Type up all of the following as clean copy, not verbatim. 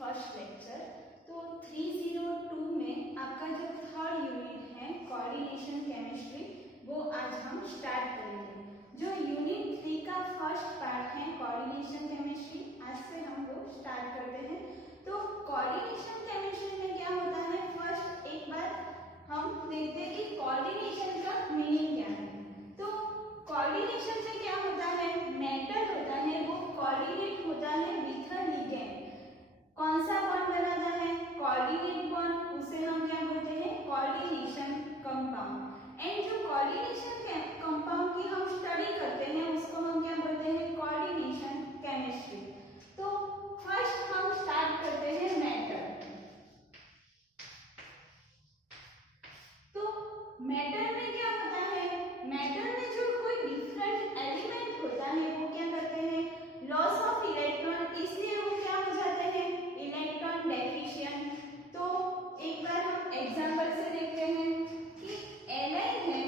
First lecture. तो 302 में आपका जो थर्ड यूनिट है कोऑर्डिनेशन केमिस्ट्री, वो आज हम स्टार्ट करेंगे। जो यूनिट 3 का फर्स्ट पार्ट है कोऑर्डिनेशन केमिस्ट्री, आज से हम लोग स्टार्ट करते हैं। तो कोऑर्डिनेशन केमिस्ट्री में क्या होता है, फर्स्ट एक बार हम देखते हैं कि कोऑर्डिनेशन का मीनिंग क्या है। तो कोऑर्डिनेशन से क्या होता है, मेटल होता है वो कोऑर्डिनेट होता है विथ अ लिगेंड। कौन सा बॉन्ड बनाता है, कोऑर्डिनेट बॉन्ड, उसे हम क्या बोलते हैं, कोऑर्डिनेशन कंपाउंड। एंड जो कोऑर्डिनेशन कंपाउंड की हम स्टडी करते हैं उसको हम क्या बोलते हैं, कोऑर्डिनेशन केमिस्ट्री। तो फर्स्ट हम स्टार्ट करते हैं मेटल। तो मेटल में क्या होता है, मेटल में जो कोई डिफरेंट एलिमेंट होता है वो क्या करते हैं, लॉस ऑफ इलेक्ट्रॉन, इसलिए वो क्या हो जाते हैं, इलेक्ट्रॉन डेफिशिएंट। तो एक बार हम एग्जांपल से देखते हैं कि Li है,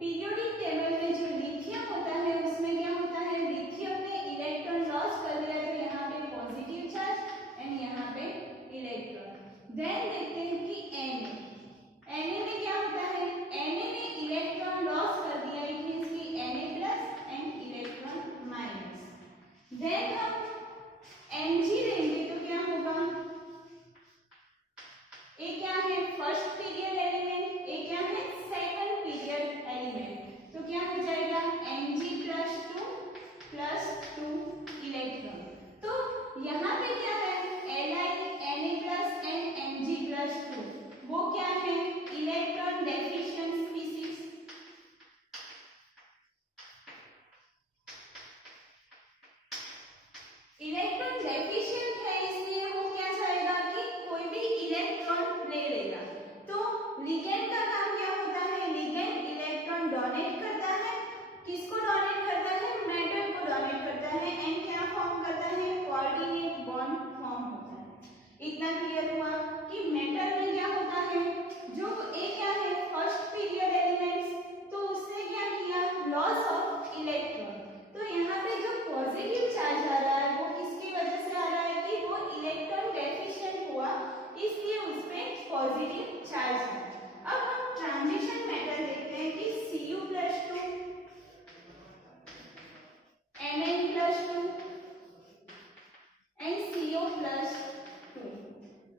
पीरियोडिक टेबल में जो लिथियम होता है उसमें क्या होता है, लिथियम ने इलेक्ट्रॉन लॉस कर दिया, तो यहाँ पे पॉजिटिव चार्ज एंड यहाँ पे इलेक्ट्रॉन। देन देखते हैं कि Na में क्या होता है, Na ने इलेक्ट्रॉन लॉस कर दिया, इट मींस कि Na plus and electron minus. Then हम Mg लेंगे तो क्या होगा, ये क्या है, फर्स्ट पीरियड एलिमेंट, ये क्या है, सेकंड पीरियड एलिमेंट। तो क्या हो जाएगा, Mg प्लस 2 इलेक्ट्रॉन। तो यहाँ पे क्या है, Li, Na plus and Mg plus 2, वो क्या है, electron deficient species. Electron deficient है इसलिए वो क्या चाहेगा कि कोई भी इलेक्ट्रॉन ले लेगा। तो लिगेंड का काम क्या होता है, लिगेंड इलेक्ट्रॉन डोनेट करता है, किसको डोनेट करता है, मेटल को डोनेट करता है एंड क्या फॉर्म करता है, कोऑर्डिनेट बॉन्ड फॉर्म होता है। इतना क्लियर हुआ कि मेटल में क्या होता है, जो ए क्या है, फर्स्ट पीरियड एलिमेंट्स, तो उसने क्या किया, लॉस ऑफ इलेक्ट्रॉन। तो यहाँ पे जो पॉजिटिव चार्ज आ रहा है वो किसकी वजह से आ रहा है कि वो इलेक्ट्रॉन डेफिशिएंट हुआ, इसलिए उसपे पॉजिटिव चार्ज है। अब हम ट्रांजिशन मेटल देखते हैं कि Cu plus 2, Mn plus 2 and CO plus 2।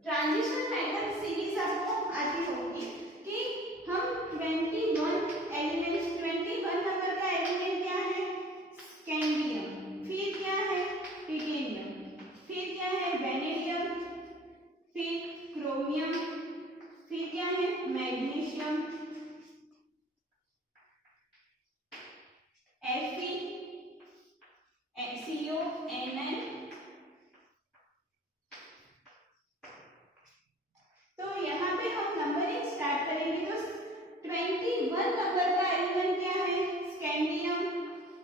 Transition metal series आपको आती होगी कि हम 21 एलिमेंट्स, 21 नंबर का एलिमेंट क्या है, स्कैंडियम, फिर क्या है, टिटेनियम, फिर क्या है, वेनेडियम, फिर क्रोमियम, फिर क्या है, मैग्नीशियम, Fe, CO, Nn। तो यहाँ पे हम नंबरिंग स्टार्ट करेंगे। तो 21 नंबर का एलिमेंट क्या है, स्कैंडियम,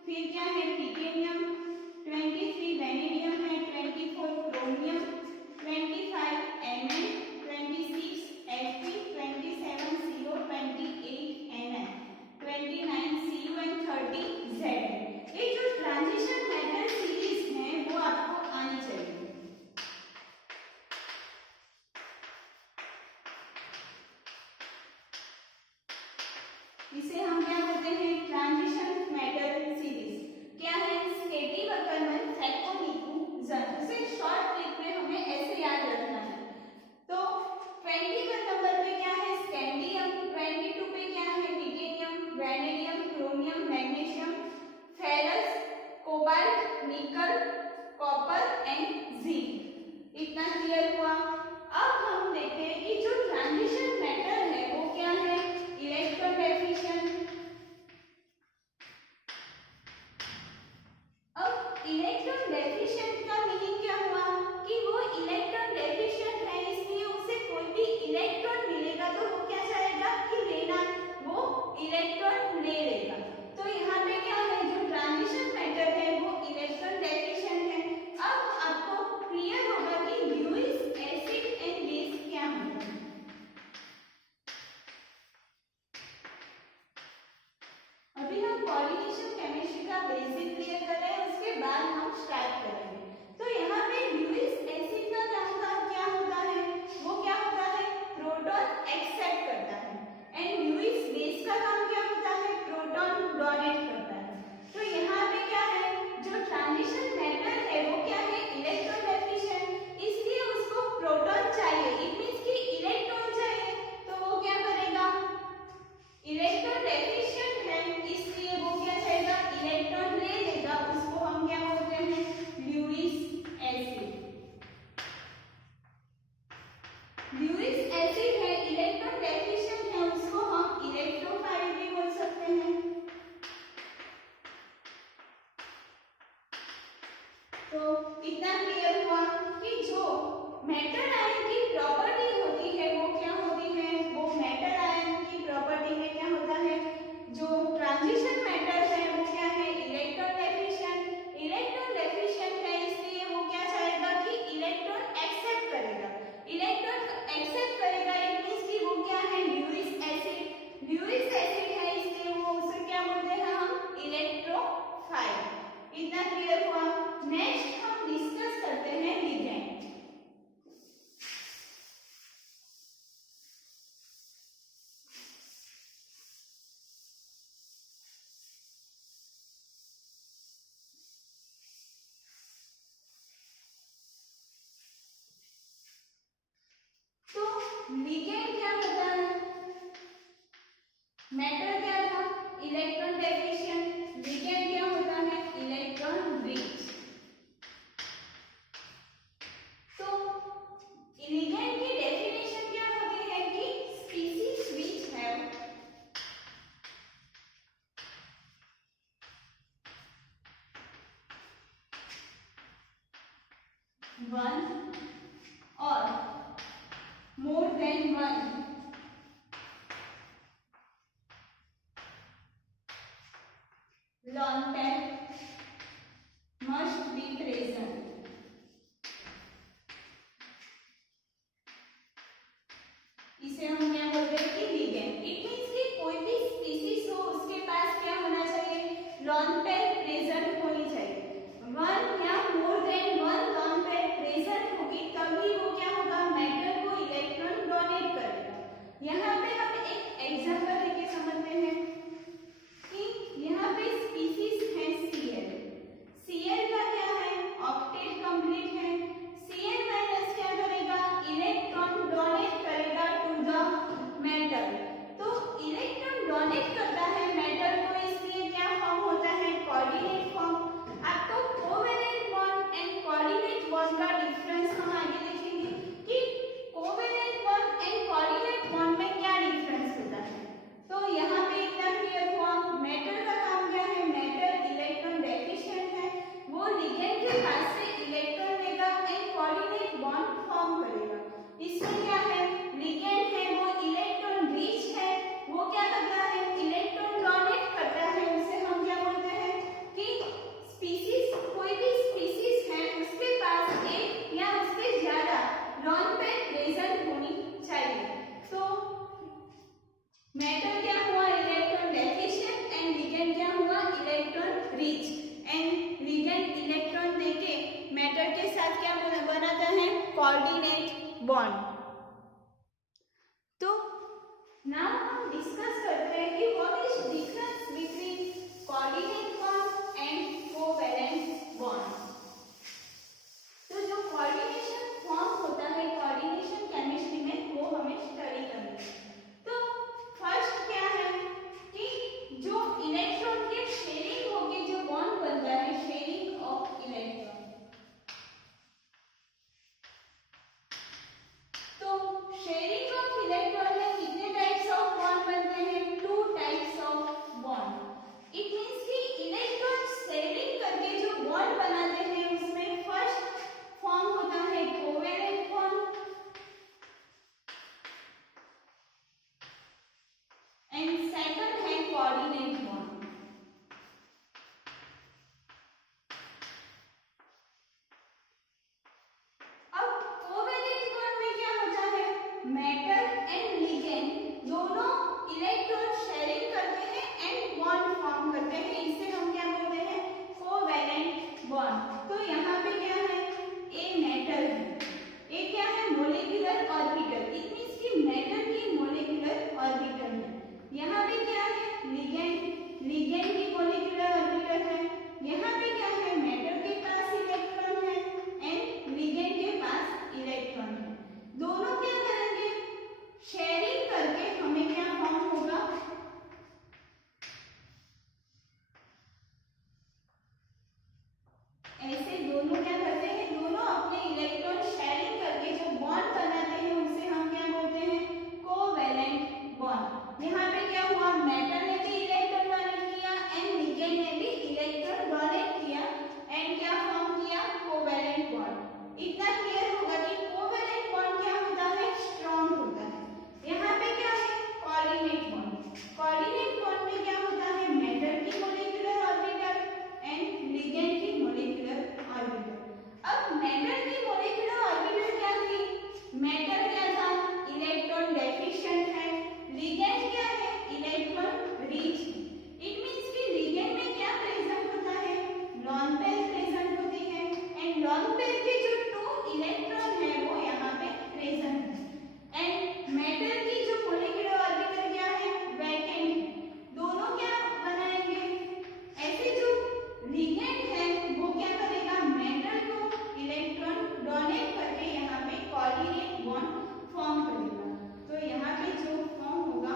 फिर क्या है, टिटेनियम, 23 वेनेडियम है, 24 chromium, 25 Mn, 26 Fe, 27 CO, 28 Nn, 29 Cu and 30 Zn। ये जो ट्रांजिशन मेटल सीरीज है वो आपको आनी चाहिए। इसे हम क्या कहते हैं, ट्रांजिशन मेटल सीरीज। क्या है, स्केटी वक्करमैन फैकोनिकू जन, उसे शॉर्ट ट्रिक में हमें ऐसे याद रखना है। तो 21 नंबर पे क्या है, स्कैंडियम, 22 पे क्या है, titanium, vanadium, chromium, magnesium, ferrous, cobalt, निकल, कॉपर एंड जिंक। इतना क्लियर हुआ। अब हम देखते हैं कि जो ट्रांजिशन मेटल है वो क्या है, इलेक्ट्रॉन डेफिशिएंट। अब इलेक्ट्रॉन डेफिशिएंट का मीनिंग क्या हुआ कि वो इलेक्ट्रॉन डेफिशिएंट है, इसलिए उसे कोई भी इलेक्ट्रॉन मिलेगा तो वो क्या चाहेगा कि लेना, वो इलेक्ट्रॉन ले लेगा। तो यहाँ पे क्या है, जो ट्रांजिशन मेटल है वो इलेक्ट्रॉन डेफिशिएंट है। अब आपको क्लियर होगा कि ल्यूइस एसिड एंड बेस क्या होता है। अभी हम कोऑर्डिनेशन केमिस्ट्री का बेसिक क्लियर कर रहे हैं, उसके बाद हम स्टार्ट करेंगे। तो यहाँ पे ल्यूइस एसिड का का क्या होता है, वो क्या होता है, प्रोटॉन एक्सेप्ट करता है, एंड ल्यूइस बेस का काम क्या होता है, प्रोटॉन डोनेट करता है। तो यहाँ पे क्या है, जो ट्रांजिशन मेटल है वो क्या है, इलेक्ट्रॉन डेफिशिएंट, इसलिए उसको प्रोटॉन चाहिए, इट मींस कि इलेक्ट्रॉन चाहिए, तो वो क्या करेगा, इलेक्ट्रॉन डेफिशिएंट है इसलिए वो क्या चाहेगा, इलेक्ट्रॉन ले लेगा, उसको हम क्या बोलते हैं, ल्यूइस एसिड। ल्यूइस एसिड है, इलेक्ट्रॉन डेफिशिएंट है, उसको हम इलेक्ट्रोफाइल भी बोल सकते हैं। तो इतना क्लियर हुआ कि जो मेटल आयन की प्रॉपर्टी होती है वो क्या होती है, वो मेटल आयन की प्रॉपर्टी में क्या होता है, जो ट्रांजिशन मेटल है वो क्या है, इलेक्ट्रॉन डेफिशिएंट, इलेक्ट्रॉन डेफिशिएंट है इसलिए वो क्या चाहेगा कि इलेक्ट्रॉन एक्सेप्ट करेगा, इलेक्ट्रॉन एक्सेप्ट करेगा, इट मींस कि वो क्या है, ल्यूइस एसिड, ल्यूइस एसिड है इसलिए वो उसे क्या बोलते हैं हम, इलेक्ट्रोफाइल। इतना क्लियर हुआ। नेक्स्ट हम डिस्कस करते हैं लिगेंड। तो लिगेंड क्या होता है, मेटल क्या था, इलेक्ट्रॉन डेफिशिएंट, लिगेंड क्या होता है, इलेक्ट्रॉन रिच। तो लिगेंड की डेफिनेशन क्या होती है कि स्पीसीज व्हिच हैव वन और more than one lone pair must be present. इसे हम क्या बोलते हैं कि लिगेंड, इट मींस कि कोई भी स्पीसीज हो उसके पास क्या होना चाहिए, लॉन पेयर प्रेजेंट होनी चाहिए, वन या more than one lone pair present होगी तभी वो क्या होगा, मेटल को इलेक्ट्रॉन डोनेट करेगा। यहाँ पे हम एक एग्जांपल लेके समझते हैं कि यहाँ पे स्पीसीज है Cl, Cl का क्या है, ऑक्टेट कंप्लीट है, Cl माइनस क्या करेगा, इलेक्ट्रॉन डोनेट करेगा टू द मेटल। तो इलेक्ट्रॉन डोनेट करता है मेटल को इसलिए क्या फॉर्म होता है, कोऑर्डिनेट फॉर्म। आपको covalent bond and coordinate bond का डिफरेंस हम आगे देखेंगे कि covalent bond and coordinate bond में क्या डिफरेंस होता है। तो यहाँ पे इतना क्लियर हुआ, मेटल का काम क्या है, मेटल इलेक्ट्रॉन डेफिशिएंट है, वो लिगेंड के पास से इलेक्ट्रॉन लेगा एंड कोऑर्डिनेट बॉन्ड फॉर्म करेगा। इसमें क्या है, लिगेंड है वो इलेक्ट्रॉन रिच है, वो क्या करता है, इलेक्ट्रॉन डोनेट करता है, उसे हम क्या बोलते हैं कि स्पीसीज, कोई भी स्पीसीज है उसके पास एक या उससे ज्यादा लॉन पेयर प्रेजेंट होनी चाहिए। तो मेटल क्या हुआ, इलेक्ट्रॉन डेफिशिएंट, एंड लिगेंड क्या हुआ, electron rich, and ligand electron देके मेटल के साथ क्या बनाता है, कोऑर्डिनेट बॉन्ड। तो नाउ हम डिस्कस करते हैं कि what is difference between coordinate bond and covalent bond. तो जो कोऑर्डिनेशन फॉर्म होता है कोऑर्डिनेशन केमिस्ट्री में वो हमें स्टडी करना है। तो फर्स्ट क्या है कि जो इलेक्ट्रॉन के शेयरिंग होके जो बॉन्ड बनता है, शेयरिंग ऑफ इलेक्ट्रॉन, लिगेंड की मॉलिक्यूलर ऑर्बिटल है, यहाँ पे क्या है, मेटल के पास इलेक्ट्रॉन है एंड लिगेंड के पास इलेक्ट्रॉन है। दोनों क्या करेंगे, शेयरिंग करके हमें क्या फॉर्म होगा, ऐसे दोनों क्या करते हैं, दोनों अपने इलेक्ट्रॉन शेयरिंग करके जो बॉन्ड बनाते हैं उसे हम क्या बोलते हैं, कोवैलेंट बॉन्ड। यहाँ पे क्या हुआ, मेटल ने भी इलेक्ट्रॉन डोनेट किया एंड लिगेंड ने भी इलेक्ट्रॉन डोनेट किया एंड क्या फॉर्म किया, कोवैलेंट बॉन्ड। इतना क्लियर होगा कि कोवैलेंट बॉन्ड क्या होता है, स्ट्रॉन्ग होता है। यहाँ पे क्या है, कोऑर्डिनेट बॉन्ड। कोऑर्डिनेट बॉन्ड में क्या होता है, मेटल की मॉलिक्यूलर ऑर्बिटल एंड लिगेंड की मॉलिक्यूलर ऑर्बिटल। अब मेटल की मॉलिक्यूलर ऑर्बिटल क्या थी, मेटल क्या था, इलेक्ट्रॉन डेफिशिएंट है, लिगेंड क्या है, इलेक्ट्रॉन रिच है। इट मींस कि लिगेंड में क्या प्रेजेंट होता है, लोन पेयर प्रेजेंट होती है एंड लोन पेयर के जो 2 इलेक्ट्रॉन है वो यहाँ पे प्रेजेंट है एंड मेटल की जो मॉलिक्यूलर ऑर्बिटल क्या है, वैकेंट है। दोनों क्या बनाएंगे, ऐसे जो लिगेंड है वो क्या करेगा, मेटल को इलेक्ट्रॉन डोनेट करके यहाँ पे कोऑर्डिनेट बॉन्ड फॉर्म करेगा। तो यहाँ पे जो फॉर्म होगा,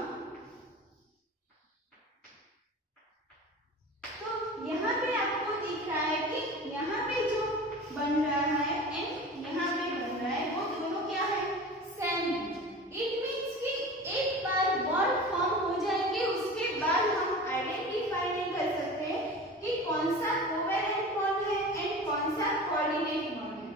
तो यहाँ पे आपको दिख रहा है कि यहाँ पे जो बन रहा है एंड यहाँ पे बन रहा है वो दोनों क्या है, सेम है। इट मींस कि एक बार बॉन्ड फॉर्म हो जाएंगे उसके बाद हम आइडेंटिफाई नहीं कर सकते कि कौन सा कोवैलेंट बॉन्ड है एंड कौन सा कोऑर्डिनेट बॉन्ड है।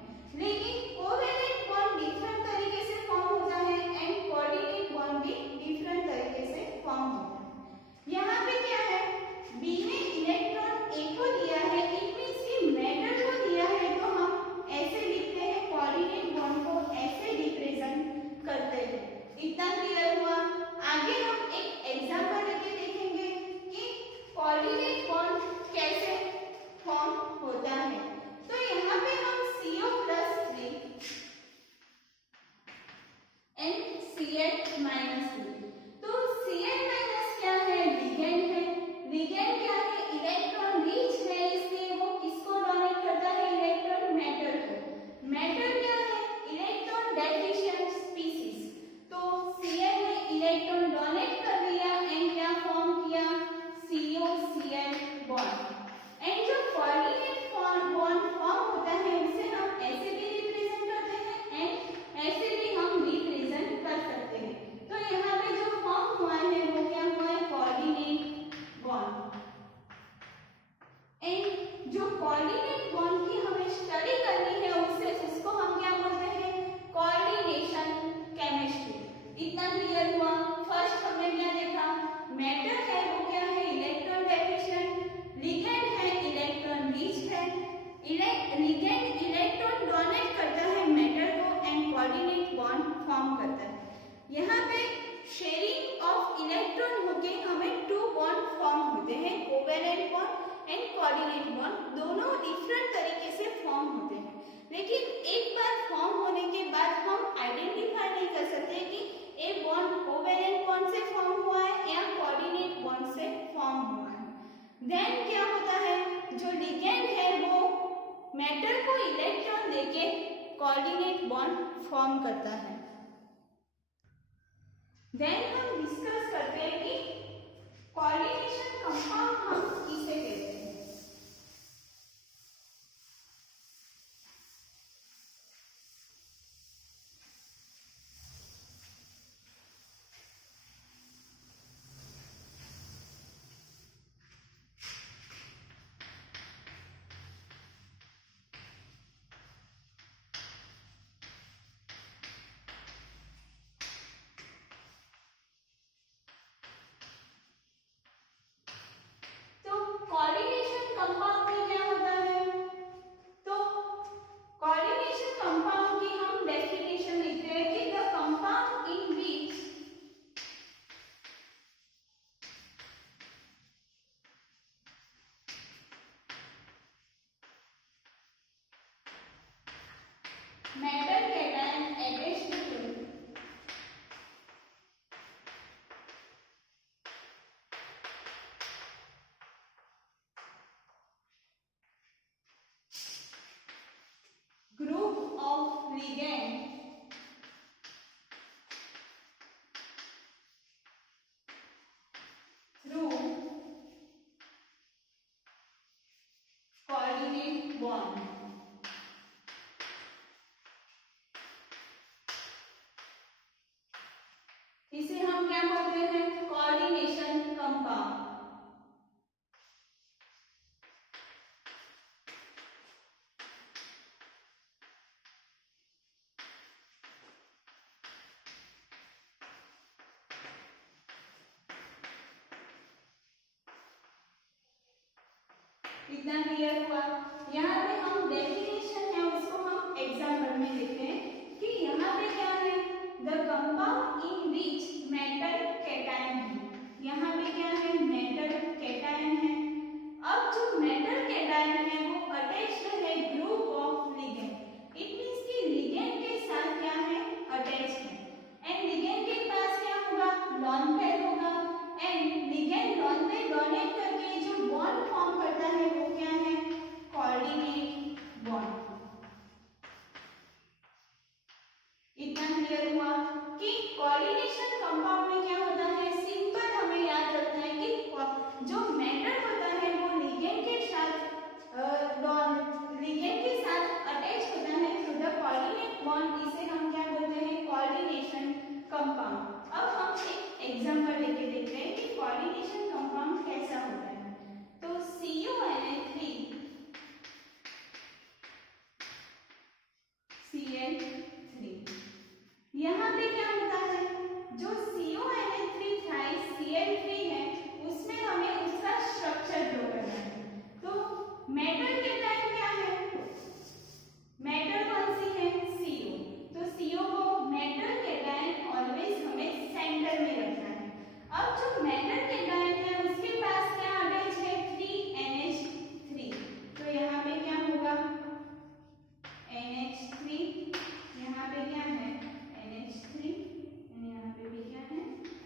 लेकिन कोवैलेंट बॉन्ड डिफरेंट तरीके से फॉर्म होता है एंड कोऑर्डिनेट बॉन्ड भी डिफरेंट तरीके से फॉर्म होता है। यहाँ पे क्या है, बी ने इलेक्ट्रॉन ए को दिया है, इट मींस कि मेटल को दिया है, तो हम ऐसे लिखते हैं, कोऑर्डिनेट बॉन्ड को ऐसे रिप्रेजेंट करते हैं। इतना क्लियर हुआ। आगे हम एक एग्जांपल लेके देखेंगे कि कोऑर्डिनेट बॉन्ड कैसे फॉर्म होता है। तो यहाँ पे हम CO+3 एंड Cl-3, तो Cl- क्या है, लिगेंड है। लिगेंड क्या है, इलेक्ट्रॉन रिच है, इसलिए वो किसको डोनेट करता है, इलेक्ट्रॉन मेटल को। मेटल क्या है, इलेक्ट्रॉन डेफिशिएंट स्पीसीज, तो Cl ने इलेक्ट्रॉन डोनेट कर दिया एंड क्या फॉर्म किया, CO-Cl बॉन्ड। एंड जो कोऑर्डिनेट बॉन्ड फॉर्म होता है उसे हम ऐसे भी रिप्रेजेंट करते हैं एंड ऐसे भी हम रिप्रेजेंट कर सकते हैं। तो यहाँ पे जो फॉर्म हुआ है वो क्या हुआ है, कोऑर्डिनेट बॉन्ड। एंड जो कोऑर्डिनेट बॉन्ड की हमें स्टडी करनी है उसको हम क्या बोलते हैं, कोऑर्डिनेशन केमिस्ट्री। इतना क्लियर हुआ। फर्स्ट हमने क्या देखा, मेटल है वो क्या है, इलेक्ट्रॉन डेफिशिएंट, लिगेंड है इलेक्ट्रॉन रिच है, लिगेंड इलेक्ट्रॉन डोनेट करता है मेटल को एंड कोऑर्डिनेट बॉन्ड फॉर्म करता है। यहाँ पे शेयरिंग ऑफ इलेक्ट्रॉन होके हमें 2 बॉन्ड फॉर्म होते हैं, covalent bond and coordinate bond. दोनों डिफरेंट तरीके से फॉर्म होते हैं, लेकिन एक बार फॉर्म होने के बाद हम आइडेंटिफाई नहीं कर सकते कि ये बॉन्ड कोवैलेंट बॉन्ड से फॉर्म हुआ है या कोऑर्डिनेट बॉन्ड से फॉर्म हुआ है। देन क्या होता है, जो लिगेंड है वो मेटल को इलेक्ट्रॉन देके कोऑर्डिनेट बॉन्ड फॉर्म करता है। देन हम डिस्कस करते हैं कि कोऑर्डिनेशन कंपाउंड हम किसे कहते हैं। कोऑर्डिनेशन कंपाउंड में क्या होता है, तो कोऑर्डिनेशन कंपाउंड की हम डेफिनेशन लिखते हैं कि the compound in which metal cation attached to इतना क्लियर हुआ। यहाँ पे हम डेफिनेशन है उसको हम एग्जाम्पल में देखते हैं कि यहाँ पे क्या है, the compound in which metal cation है। यहाँ पे क्या है, मेटल कैटायन है। अब जो मेटल कैटायन है वो अटैच्ड है group of ligand. It means कि लिगेंड के साथ क्या है, अटैच है। एंड लिगेंड के पास क्या होगा, लॉन पेयर होगा। And ligand lone pair donate करके जो बॉन्ड फॉर्म करता है वो क्या है, कोऑर्डिनेट बॉन्ड। इतना क्लियर हुआ कि कोऑर्डिनेशन कंपाउंड में क्या होता है, सिंपल हमें याद रखना है कि जो मेटल होता है वो लिगेंड के साथ अटैच होता है थ्रू द कोऑर्डिनेट बॉन्ड। इसे हम क्या बोलते हैं, कोऑर्डिनेशन कंपाउंड। अब हम एक एग्जांपल लेके देखते हैं कि कोऑर्डिनेशन कंपाउंड कैसा होता है। तो CuNH3 Cl3, यहाँ पे क्या होता है, जो CuNH3 थ्राइस Cl3 है उसमें हमें उसका स्ट्रक्चर ड्रॉ करना है। तो मेटल कैटायन क्या है, मेटल कौन सी है, CO। तो CO को मेटल कैटायन ऑलवेज हमें सेंटर में रखना है। अब जो मेटल कैटायन है उसके पास क्या अटैच है, 3NH3। तो यहाँ पे क्या होगा, NH3, यहाँ पे क्या है, NH3, यहाँ पे भी क्या है,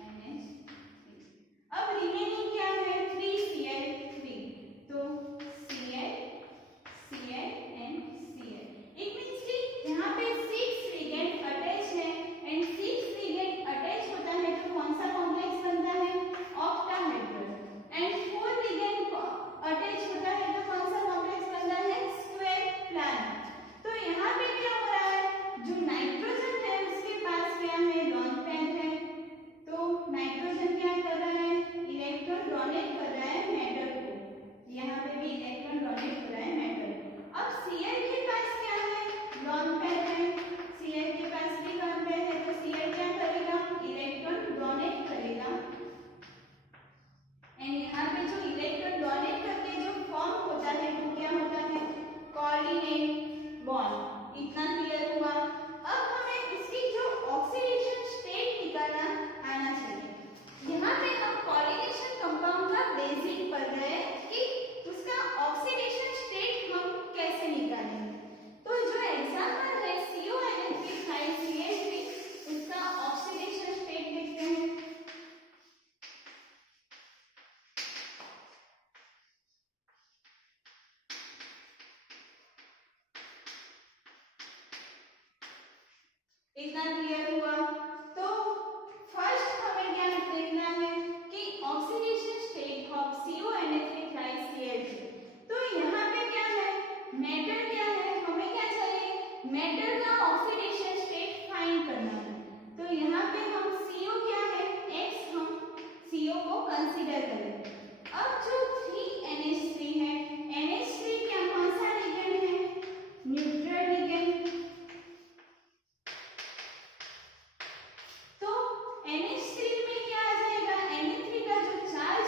NH3। अब रिमेनिंग क्या है, 3Cl3। तो Cl, Cl and Cl। It means कि यहाँ पे 6 लिगेंड अटैच है। एंड 6 लिगेंड अटैच होता है तो कौन सा कॉम्प्लेक्स बनता है, ऑक्टाहेड्रल। एंड 4 लिगेंड अटैच होता है तो कौन सा कॉम्प्लेक्स बनता है, स्क्वायर प्लानर। तो यहाँ पे क्या हो रहा है, जो नाइट्रोजन है उसके पास क्या है, लॉन पेयर है। तो नाइट्रोजन क्या कर रहा है, इलेक्ट्रॉन डोनेट कर रहा है मेटल को। यहाँ पे भी इलेक्ट्रॉन डोनेट कर रहा है मेटल को। अब Cl के पास क्या है, लॉन पेयर है। Cl के पास भी लॉन पेयर है तो Cl क्या करेगा, इलेक्ट्रॉन डोनेट करेगा। एंड यहाँ पे जो इलेक्ट्रॉन डोनेट करके जो फॉर्म होता है वो क्या होता है, कोऑर्डिनेट बॉन्ड। इतना क्लियर हुआ। अब हमें इसकी जो ऑक्सीडेशन स्टेट निकालना आना चाहिए। यहाँ पे हम कोऑर्डिनेशन कंपाउंड का बेसिक पढ़ रहे हैं कि उसका ऑक्सीडेशन स्टेट हम कैसे निकालेंगे। तो जो एग्जांपल है CuNH3 थ्राइस Cl3, उसका ऑक्सीडेशन स्टेट देखते हैं। इतना क्लियर हुआ। तो फर्स्ट हमें क्या देखना है कि oxidation state of CuNH3 thrice Cl3। तो यहाँ पे क्या है, मेटल क्या है, हमें क्या चाहिए, मेटल का ऑक्सीडेशन स्टेट फाइंड करना है। तो यहाँ पे हम CO क्या है, X, हम CO को कंसीडर करें। अब जो 3NH3 है, NH3 क्या कौन सा लिगेंड है, न्यूट्रल लिगेंड। तो NH3 में क्या आ जाएगा, Na3 का जो चार्ज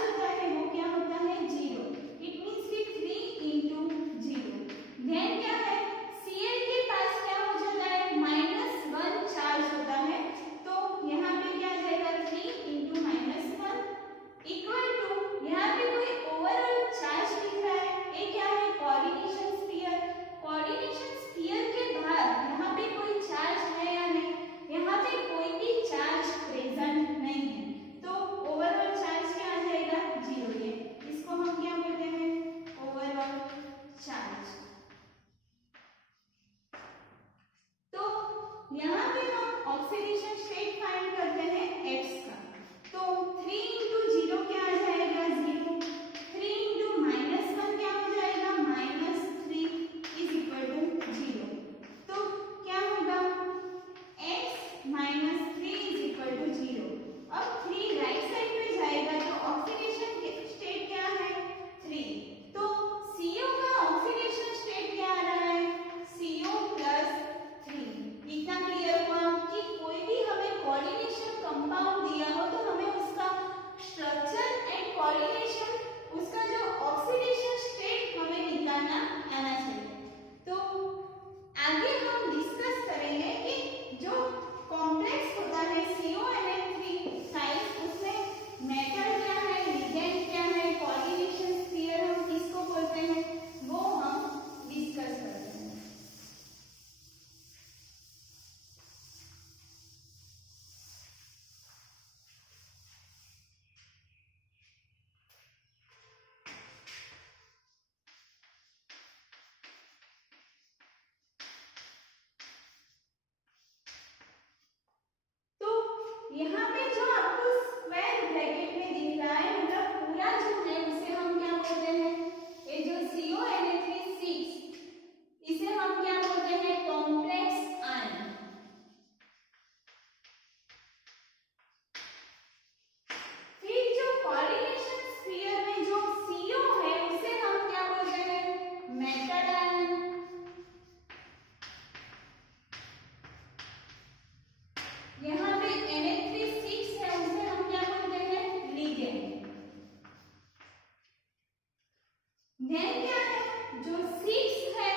देन क्या है, जो 6 है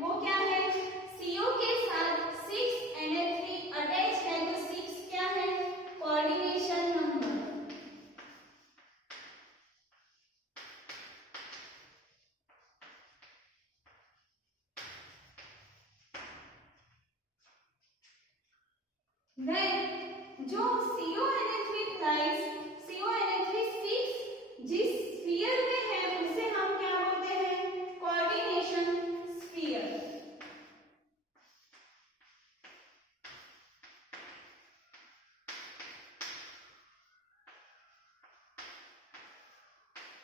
वो क्या है, CO के साथ 6Na3 अटैच है, तो 6 क्या है, कोऑर्डिनेशन नंबर। देन जो CONA3 प्लाइज CONA3 6 जिस स्फीयर में है उसे हम क्या बोलते हैं, कोऑर्डिनेशन स्फीयर।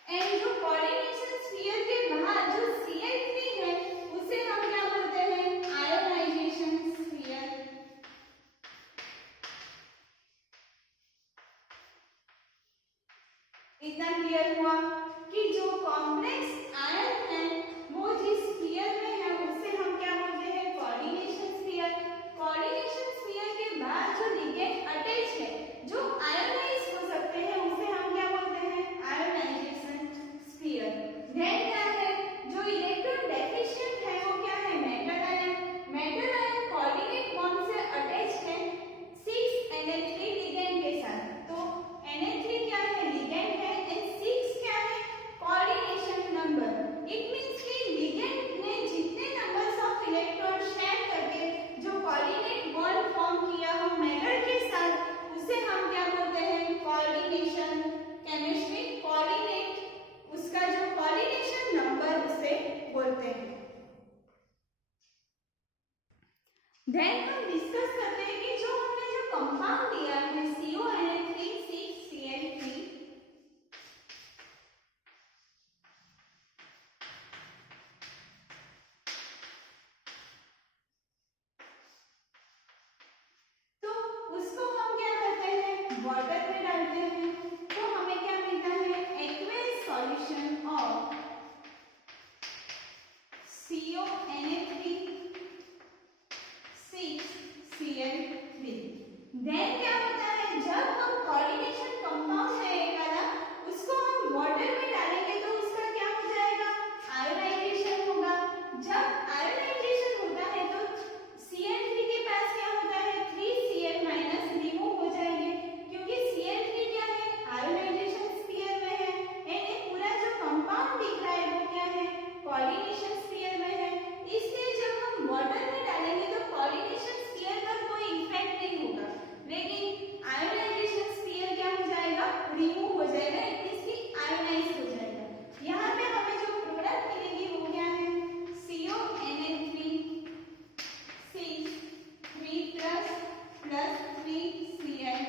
एंड जो कोऑर्डिनेशन स्फीयर के बाहर जो Cl3 है उसे हम क्या बोलते हैं, आयोनाइजेशन स्फीयर। इतना क्लियर हुआ कि जो कॉम्प्लेक्स आयन है वो जिस स्फीयर में है उसे हम क्या बोलते हैं, कोऑर्डिनेशन स्फीयर। कोऑर्डिनेशन स्फीयर के बाद जो लिगेंड अटैच है, जो आयोनाइज हो सकते हैं, उसे हम क्या बोलते हैं, आयोनाइजेशन स्फीयर। देन क्या है, जो इलेक्ट्रॉन डेफिशिएंट है वो क्या है, metal ion. Metal ion coordinate bond से अटैच है 6Na3 लिगेंड के साथ, तो Na3 क्या है, लिगेंड है, एंड 6 क्या है, कोऑर्डिनेशन नंबर। इट मींस कि लिगेंड ने जितने नंबर्स ऑफ इलेक्ट्रॉन शेयर करके जो कोऑर्डिनेट बॉन्ड फॉर्म किया हो मेटल के साथ, उसे हम क्या बोलते हैं, कोऑर्डिनेशन केमिस्ट्री। कोऑर्डिनेट उसका जो कोऑर्डिनेशन नंबर उसे बोलते हैं। देन हम डिस्कस करते हैं कि जो हमने जो कंपाउंड दिया है CONA3 6Cl3, तो उसको हम क्या करते हैं, वाटर में डालते हैं, तो हमें क्या मिलता है, aqueous solution of CONA3 6Cl3। Then क्या होता है, जब हम कोऑर्डिनेशन कंपाउंड है एक वाला, उसको हम वाटर में डालेंगे तो उसका क्या हो जाएगा, आयोनाइजेशन होगा। जब आयोनाइजेशन होता है तो Cl3 के पास क्या होता है, 3Cl- रिमूव हो जाएंगे, क्योंकि Cl3 क्या है, आयोनाइजेशन स्फीयर में है, एंड ये पूरा जो कंपाउंड दिख रहा है वो क्या है, कोऑर्डिनेशन स्फीयर में है। इसलिए जब हम वाटर में डालेंगे तो कोऑर्डिनेशन स्फीयर पर कोई इफेक्ट नहीं होगा, लेकिन आयोनाइजेशन स्फीयर क्या हो जाएगा, रिमूव हो जाएगा, इसकी आयोनाइज हो जाएगा। यहाँ पे हमें जो प्रोडक्ट मिलेगी वो क्या है, CONA3 6 3 प्लस 3Cl-।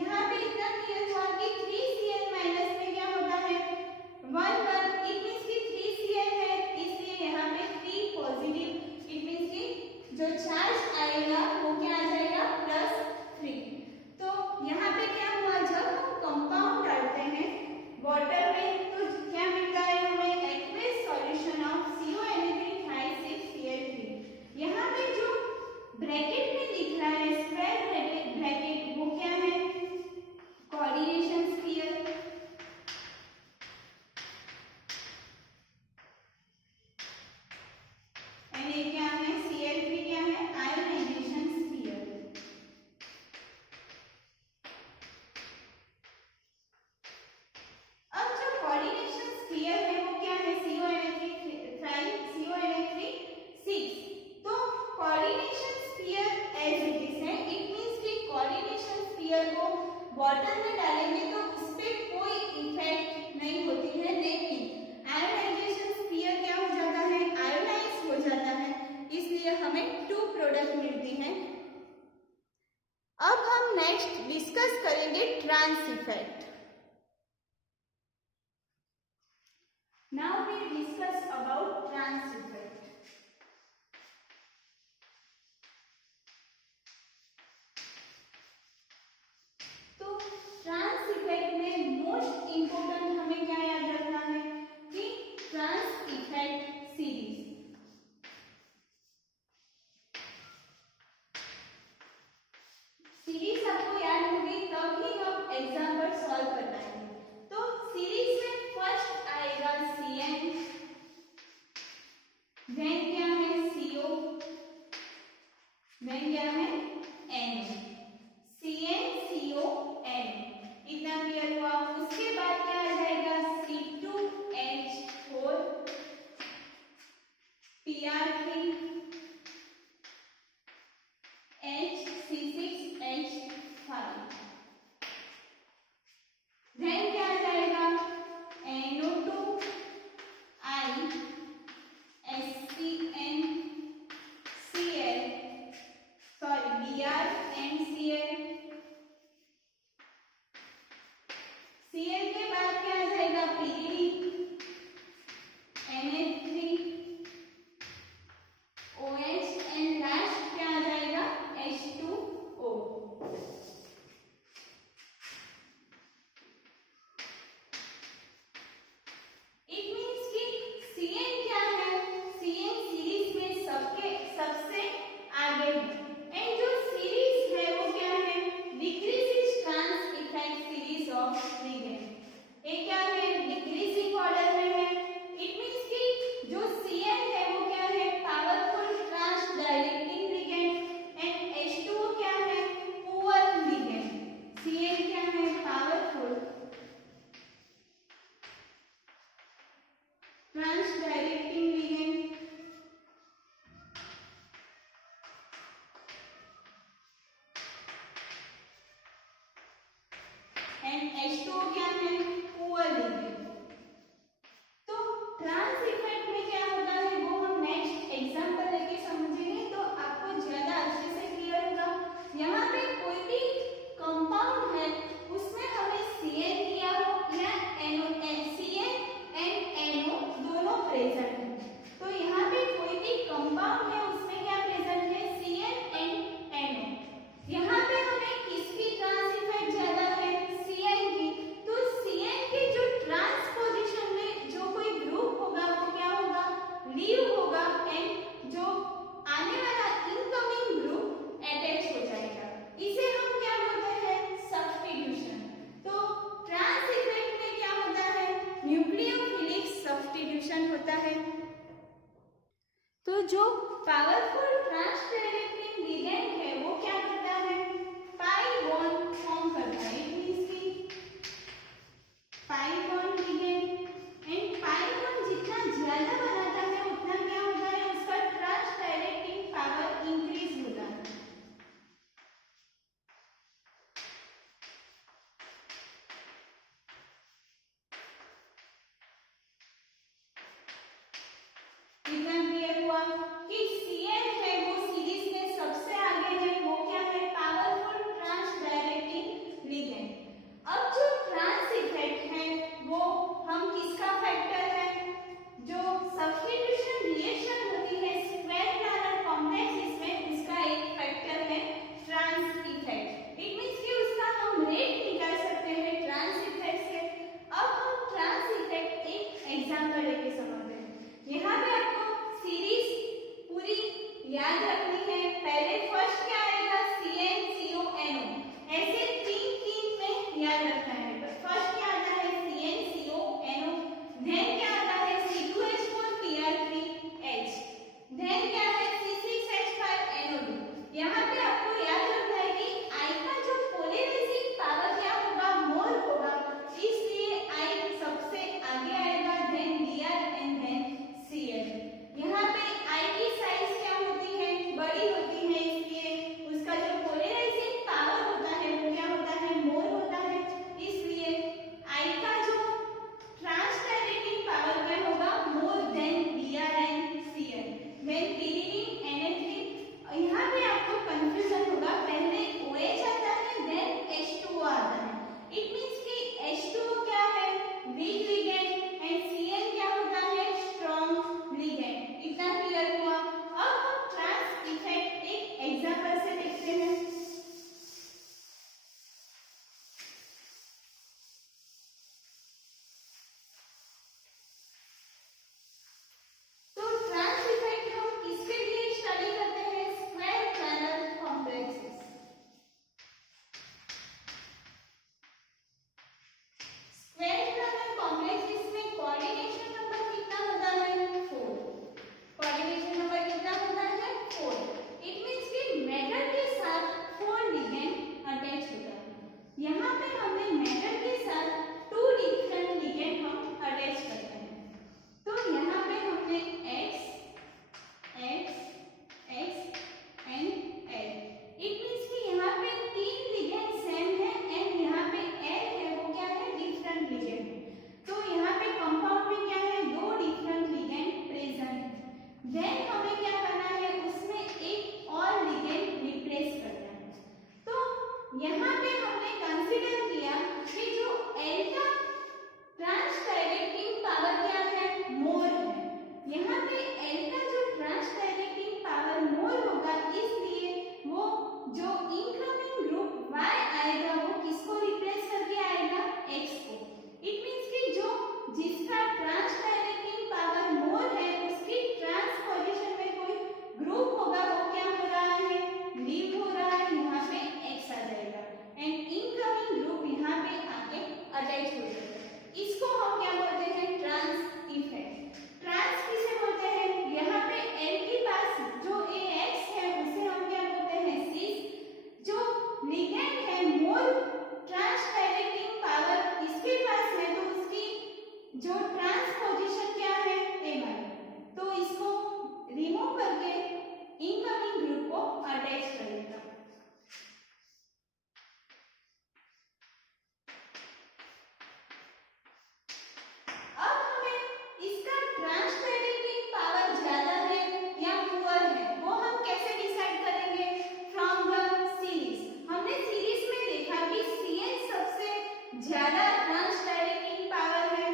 यहाँ पे इतना क्लियर हुआ कि 3Cl- में क्या होता है, 1 1, इट मींस कि 3Cl है, इसलिए यहाँ पे 3 पॉजिटिव, इट मींस कि जो चार्ज आएगा वो क्या आ जाएगा, +3। तो यहाँ पे क्या हुआ, जब हम कंपाउंड डालते हैं वाटर में तो क्या मिलता है हमें, aqueous solution of CONA3 6Cl3। यहाँ पे जो ब्रैकेट में लिख रहा है स्क्वायर ब्रैकेट वो क्या है, कोऑर्डिनेशन स्फीयर। एंड ये क्या है, Cl3 क्या है, आयोनाइजेशन स्फीयर। अब जो कोऑर्डिनेशन स्फीयर है वो क्या है, CONA3 6, तो coordination sphere as it is है, इट मींस कि कोऑर्डिनेशन स्फीयर को वाटर में डालेंगे तो उस पे कोई इफेक्ट नहीं होती है, लेकिन आयोनाइजेशन स्फीयर क्या हो जाता है, आयोनाइज हो जाता है, इसलिए हमें 2 प्रोडक्ट मिलती हैं। अब हम नेक्स्ट डिस्कस करेंगे trans effect. Now we discuss about trans effect. तो ट्रांस इफेक्ट में मोस्ट इंपोर्टेंट हमें क्या याद रखना है कि ट्रांस इफेक्ट सीरीज। सीरीज आपको याद होगी तब ही हम एग्जाम्पल सॉल्व कर पाएंगे। तो सीरीज में फर्स्ट आएगा CN, CN सीरीज में सबसे आगे है। एंड जो सीरीज है वो क्या है, decreasing trans effect series of ligand. ये क्या है, डिक्रीजिंग ऑर्डर में है। इट मींस कि जो CN है वो क्या है, powerful trans directing ligand and H2O क्या है, पुअर लिगेंड। CN क्या है, powerful trans directing ligand and H2O क्या है, पुअर लिगेंड। तो ट्रांस इफेक्ट में क्या होता है वो हम नेक्स्ट एग्जांपल लेके समझेंगे तो आपको ज्यादा अच्छे से क्लियर होगा। यहाँ पे कोई भी कंपाउंड है उसमें हमें CN दिया हो या CN एंड NO दोनों प्रेजेंट है, तो यहाँ पे कोई भी कंपाउंड है उसमें क्या प्रेजेंट है, CN एंड NO। यहाँ पे हमें किसकी ट्रांस इफेक्ट ज्यादा है, CN की। तो CN के जो ट्रांस पोजीशन में जो कोई ग्रुप होगा वो क्या होगा, लीव होगा एंड जो आने वाला इनकमिंग ग्रुप अटैच हो जाएगा। इसे हम क्या बोलते हैं, सब्स्टिट्यूशन। तो ट्रांस इफेक्ट में क्या होता है, न्यूक्लियोफिलिक सब्स्टिट्यूशन होता है। तो जो पावरफुल ट्रांस डायरेक्टिंग लिगेंड है वो क्या करता है, पाई बॉन्ड फॉर्म करता है। इट मींस कि pi bond ligand and pi bond जितना ज्यादा बनाता है उतना क्या होता है, उसका ट्रांस डायरेक्टिंग पावर इंक्रीज होता है। इतना क्लियर हुआ कि CN है वो सीरीज में सबसे आगे है, वो क्या है, पावरफुल ट्रांस डायरेक्टिंग लिगेंड। अब जो ट्रांस इफेक्ट है वो हम किसका फैक्टर है, जो सब्स्टिट्यूशन रिएक्शन होती है स्क्वायर प्लानर कॉम्प्लेक्सेस में उसका एक फैक्टर है ट्रांस इफेक्ट। इट मींस कि उसका हम रेट निकाल सकते हैं ट्रांस इफेक्ट से। अब हम ट्रांस इफेक्ट एक एग्जांपल लेके समझते हैं। यहाँ पे आपको सीरीज पूरी याद रखनी है। पहले फर्स्ट क्या आएगा, CN CO NO, ऐसे तीन में याद रखना है। फर्स्ट क्या आता है, CN CO NO, देन क्या आता है C2H4 Cr3H, देन क्या है C6H5 NO2। यहाँ पे आपको याद रखना है कि I का जो पोलराइजिंग पावर क्या होगा, मोर होगा, इसलिए I सबसे आगे आएगा, then Br and then Cl। यहाँ पे I की साइज क्या होती है, बड़ी होती है, इसलिए उसका जो पोलराइजिंग पावर होता है वो क्या होता है, मोर होता है, इसलिए I का जो ट्रांस डायरेक्टिंग पावर क्या होगा, more than Br and Cl। Then pyridine NH3, यहाँ पे आपको कंफ्यूजन होगा, पहले OH आता है देन H2O आता है। इट मींस कि H2O क्या है, वीक लिगेंड एंड CN क्या होता है, स्ट्रॉन्ग लिगेंड। इतना क्लियर हुआ। अब हम ट्रांस इफेक्ट एक एग्जांपल से देखते हैं। तो ट्रांस इफेक्ट हम किसके लिए स्टडी करते हैं, square planar complexes. Square planar complexes में कोऑर्डिनेशन नंबर कितना होता है, 4। कोऑर्डिनेशन नंबर कितना होता है, 4। इट मींस कि मेटल के साथ 4 लिगेंड अटैच होता है। यहाँ पे हमने मेटल के साथ 2 डिफरेंट लिगेंड हम अटैच करते हैं। तो यहाँ पे हमने X and L। It means कि यहाँ पे 3 लिगेंड सेम है एंड यहाँ पे L है वो क्या है, डिफरेंट लिगेंड है। तो यहाँ पे कंपाउंड में क्या है, 2 डिफरेंट लिगेंड प्रेजेंट है। देन हमें क्या करना है, उसमें एक और लिगेंड रिप्लेस करना है। तो यहाँ पे हमने कंसीडर किया कि होगा वो क्या हो रहा है, लीव हो रहा है, यहाँ पे एक्स आ जाएगा एंड इनकमिंग ग्रुप यहाँ पे आके अटैच हो जाएगा। इसको हम क्या बोलते हैं, ट्रांस इफेक्ट। ट्रांस किसे बोलते हैं, यहाँ पे एल के पास जो ए एक्स है उसे हम क्या बोलते हैं, सिस। जो लिगेंड है मोर ट्रांस डायरेक्टिंग पावर इसके पास है तो उसकी जो ट्रांस पोजीशन क्या है, ए माइनस। तो इसको रिमूव करके इनकमिंग ग्रुप को अटैच करेगा। अब हमें इसका ट्रांस डायरेक्टिंग पावर ज्यादा है या पुअर है वो हम कैसे डिसाइड करेंगे, फ्रॉम द सीरीज। हमने सीरीज में देखा कि Cn सबसे ज्यादा ट्रांस डायरेक्टिंग पावर है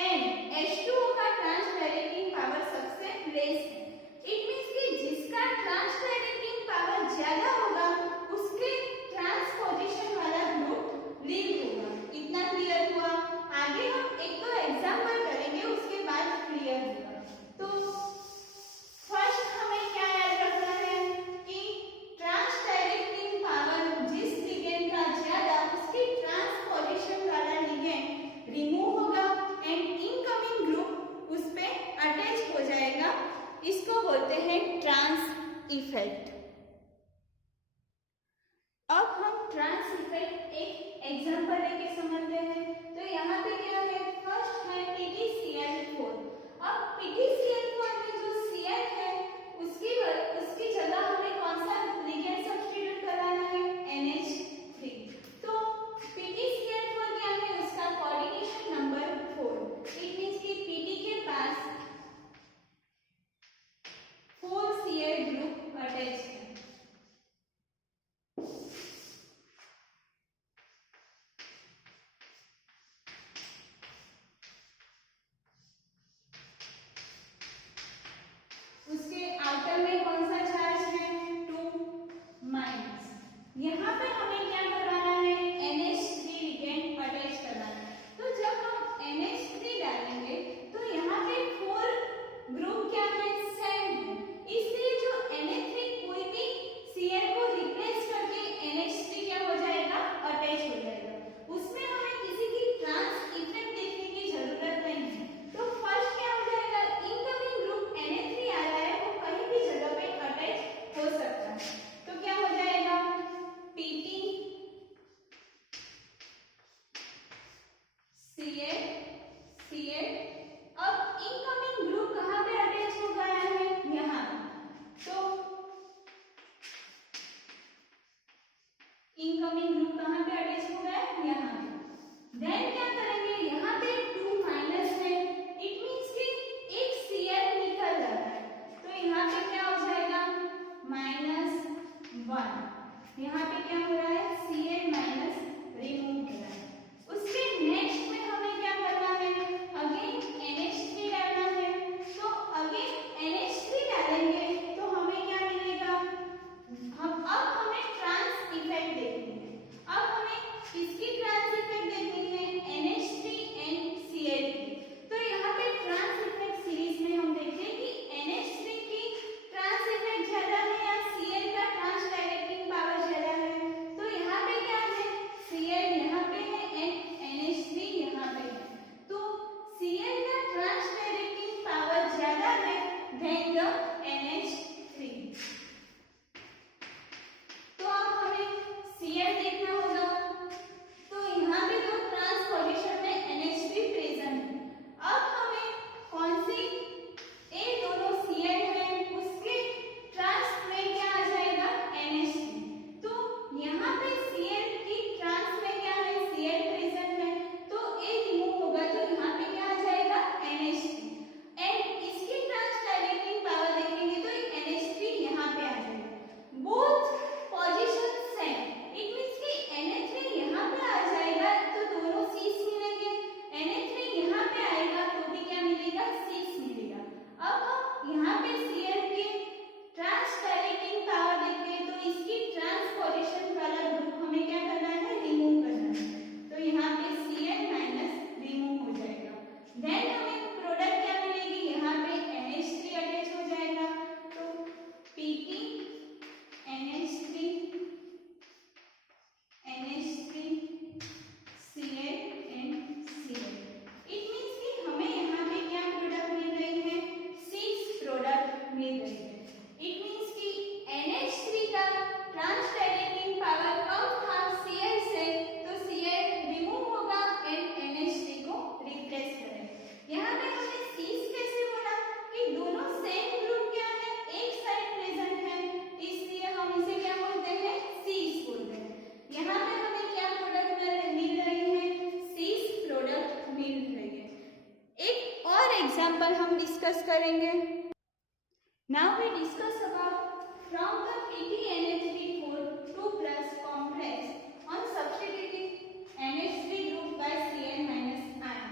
एंड H2O का ट्रांस डायरेक्टिंग पावर सबसे लेस है। इट मींस कि जिसका ट्रांस डायरेक्टिंग पावर ज्यादा होगा उसके ट्रांस पोजीशन वाला ग्रुप लीव होगा। इतना क्लियर हुआ। आगे हम एक दो एग्जांपल करेंगे उसके बाद क्लियर होगा। तो फर्स्ट हमें क्या याद रखना है कि ट्रांस डायरेक्टिंग पावर जिस लिगेंड का ज्यादा उसकी ट्रांस पोजीशन वाला लिगेंड रिमूव होगा एंड इनकमिंग ग्रुप उस पे अटैच हो जाएगा। इसको बोलते हैं ट्रांस इफेक्ट। अब हम ट्रांस इफेक्ट एक एग्जांपल लेके समझते हैं। तो यहाँ पे क्या है, फर्स्ट है PtCl4। अब PtCl4 में जो Cl है उसकी जगह हमें कौन सा लिगेंड सब्स्टिट्यूट कराना है, NH3। तो PtCl4 क्या है, उसका कोऑर्डिनेशन नंबर 4। इट मींस कि Pt के पास 4 Cl ग्रुप अटैच है। उसके आउटर में कौन सा चार्ज है, 2 माइनस। यहाँ पे हमें क्या करवाना है, NH3 लिगेंड अटैच करवाना है। तो जब हम NH3 डालेंगे तो यहाँ पे 4 ग्रुप क्या है, सेम है। इसलिए जो NH3 कोई भी Cl को रिप्लेस करके NH3 क्या हो जाएगा, अटैच हो जाएगा। उसमें हमें किसी की ट्रांस इफेक्ट देखने की जरूरत नहीं है। तो फर्स्ट क्या हो जाएगा, इनकमिंग ग्रुप Na3 आ रहा है वो कहीं भी जगह पे अटैच हो सकता है। तो क्या हो जाएगा, PtCl Cl। अब इनकमिंग ग्रुप कहाँ पे अटैच हो गया है, यहाँ। तो इनकमिंग ग्रुप कहाँ पे अटैच हो गया है, यहाँ। देन क्या करेंगे, यहाँ पे 2 माइनस है। इट मींस कि एक Cl निकल रहा है तो यहाँ पे क्या हो जाएगा, -1। यहाँ पे क्या हो रहा है, Cl माइनस रिमूव हो रहा है। उसके नेक्स्ट में हमें क्या करना है, अगेन NH3 डालना है। तो अगेन NH3 डालेंगे तो हमें क्या मिलेगा, अब हमें ट्रांस इफेक्ट देखनी है। अब हमें किसकी ट्रांस इफेक्ट देखनी है, NH3 एंड Cl की। तो यहाँ पे ट्रांस इफेक्ट सीरीज में हम देखते हैं कि NH3 की ट्रांस इफेक्ट ज्यादा है या Cl का ट्रांस डायरेक्टिंग पावर ज्यादा है। तो यहाँ पे क्या है, Cl यहाँ पे है एंड NH3 यहाँ पे है। तो Cl का ट्रांस डायरेक्टिंग पावर ज्यादा है देन द NH3। तो अब हमें Cl देखना होगा। तो यहाँ पे जो ट्रांस पोजीशन में NH3 प्रेजेंट है। अब हमें कौन सी ए दोनों Cl है उसके ट्रांस में क्या आ जाएगा, NH3। तो यहाँ पे Cl की ट्रांस में क्या है, Cl प्रेजेंट है तो ए रिमूव होगा तो यहाँ पे क्या आ जाएगा, NH3। एंड इसकी ट्रांस डायरेक्टिंग पावर देखिए एग्जाम्पल हम डिस्कस करेंगे। Now we discuss about from the PTNH3 2 plus complex on substituting NH3 group by Cl minus ion।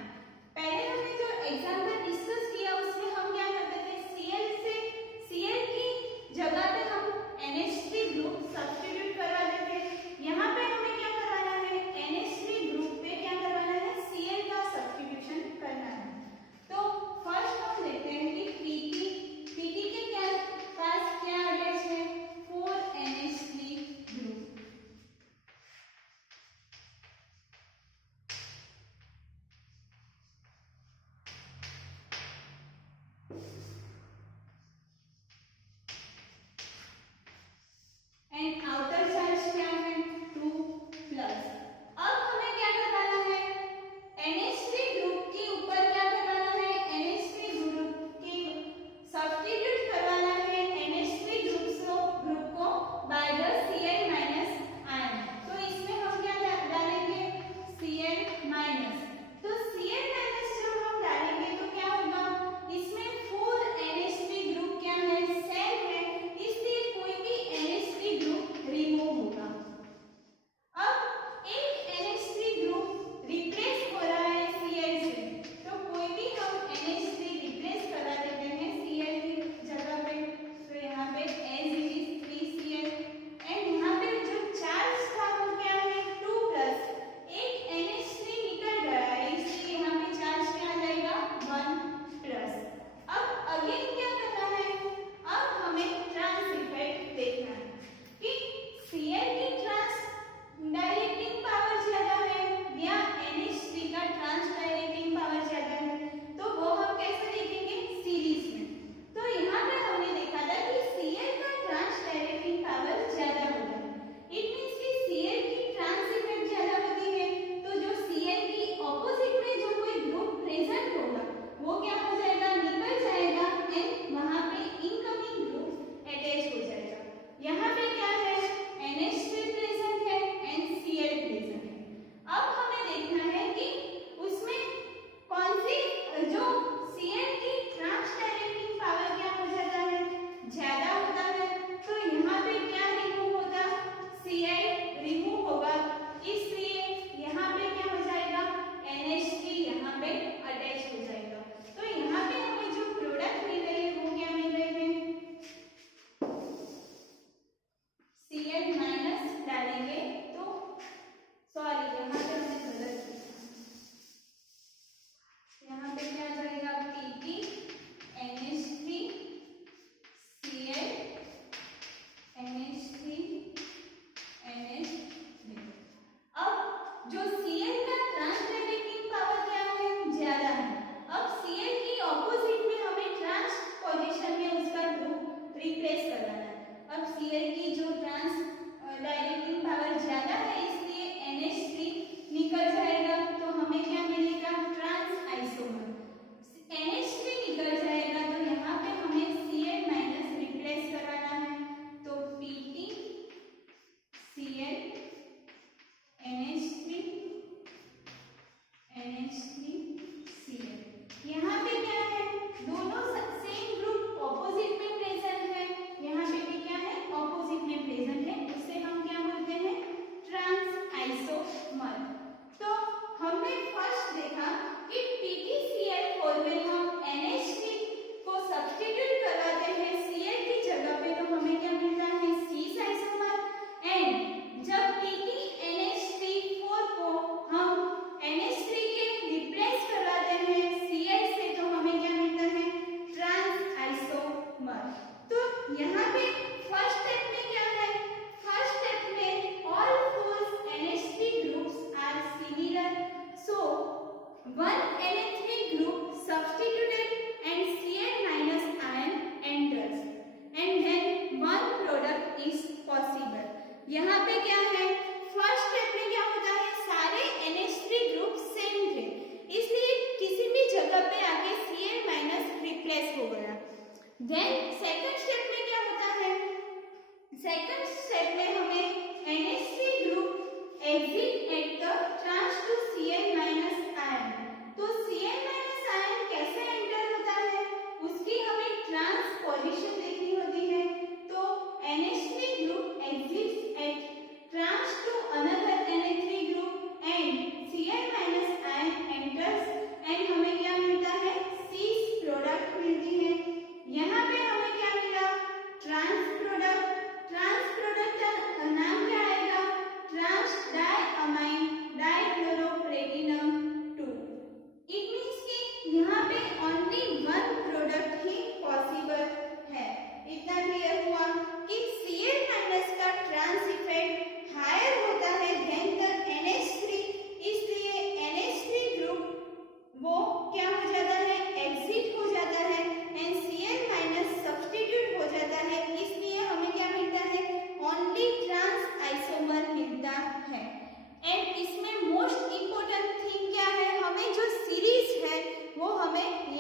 पहले हमने जो एग्जाम्पल डिस्कस किया उसमें हम क्या करते थे, Cl की जगह पे हम NH3 ग्रुप सब्स्टिट्यूट करवा देते थे। यहाँ पे हमें क्या करवाना है, NH3 ग्रुप पे क्या करवाना है, Cl का सब्स्टिट्यूशन करना है। तो फर्स्ट हम लेते हैं कि Pt के क्या पास क्या अटैच है, 4NH3 ग्रुप।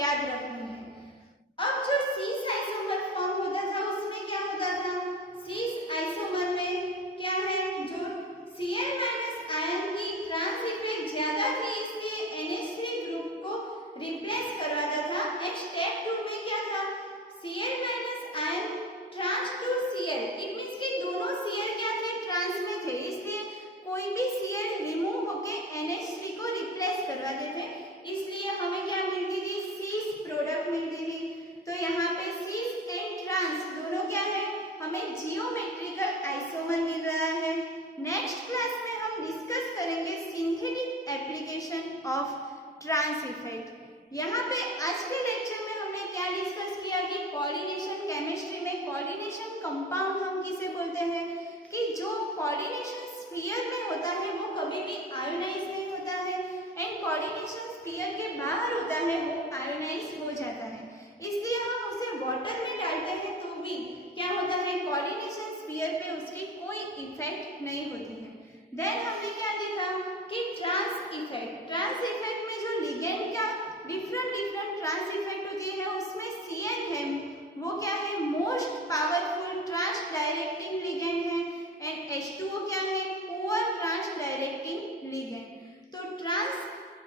याद रखनी है। अब जो सीस आइसोमर फॉर्म होता था उसमें क्या होता था, सीस आइसोमर में क्या है, जो Cl माइनस आयन की ट्रांस इफेक्ट ज्यादा थी इसलिए NH3 ग्रुप को रिप्लेस करवाता था। एंड स्टेप 2 में क्या था, Cl minus ion trans to Cl, it means कि दोनों Cl क्या थे, ट्रांस में थे, इसलिए कोई भी Cl रिमूव होके NH3 को रिप्लेस करवाते थे, इसलिए हमें क्या मिलती थी, सीस प्रोडक्ट मिलती थी। तो यहाँ पे सीस एंड ट्रांस दोनों क्या है, हमें जियोमेट्रिकल आइसोमर मिल रहा है। नेक्स्ट क्लास में हम डिस्कस करेंगे synthetic application of trans effect. यहाँ पे आज के लेक्चर में हमने क्या डिस्कस किया कि कोऑर्डिनेशन केमिस्ट्री में कोऑर्डिनेशन कंपाउंड हम किसे बोलते हैं, कि जो कोऑर्डिनेशन स्फीयर में होता है वो कभी भी आयोनाइज नहीं होता है, एंड कोऑर्डिनेशन स्फीयर के बाहर होता है वो आयोनाइज हो जाता है, इसलिए हम उसे वाटर में डालते हैं तो भी क्या होता है, कोऑर्डिनेशन स्फीयर पे उसकी कोई इफेक्ट नहीं होती है। देन हमने क्या देखा कि ट्रांस इफेक्ट में जो लिगेंड का डिफरेंट ट्रांस इफेक्ट होती है उसमें CN है वो क्या है, most powerful trans directing ligand है, एंड H2O क्या है, पुअर ट्रांस डायरेक्टिंग लिगेंड। तो ट्रांस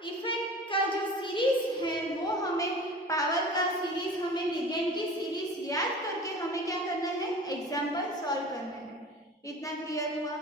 इफेक्ट का जो सीरीज है वो हमें पावर का सीरीज, हमें लिगेंड की सीरीज याद करके हमें क्या करना है, एग्जाम्पल सॉल्व करना है। इतना क्लियर हुआ?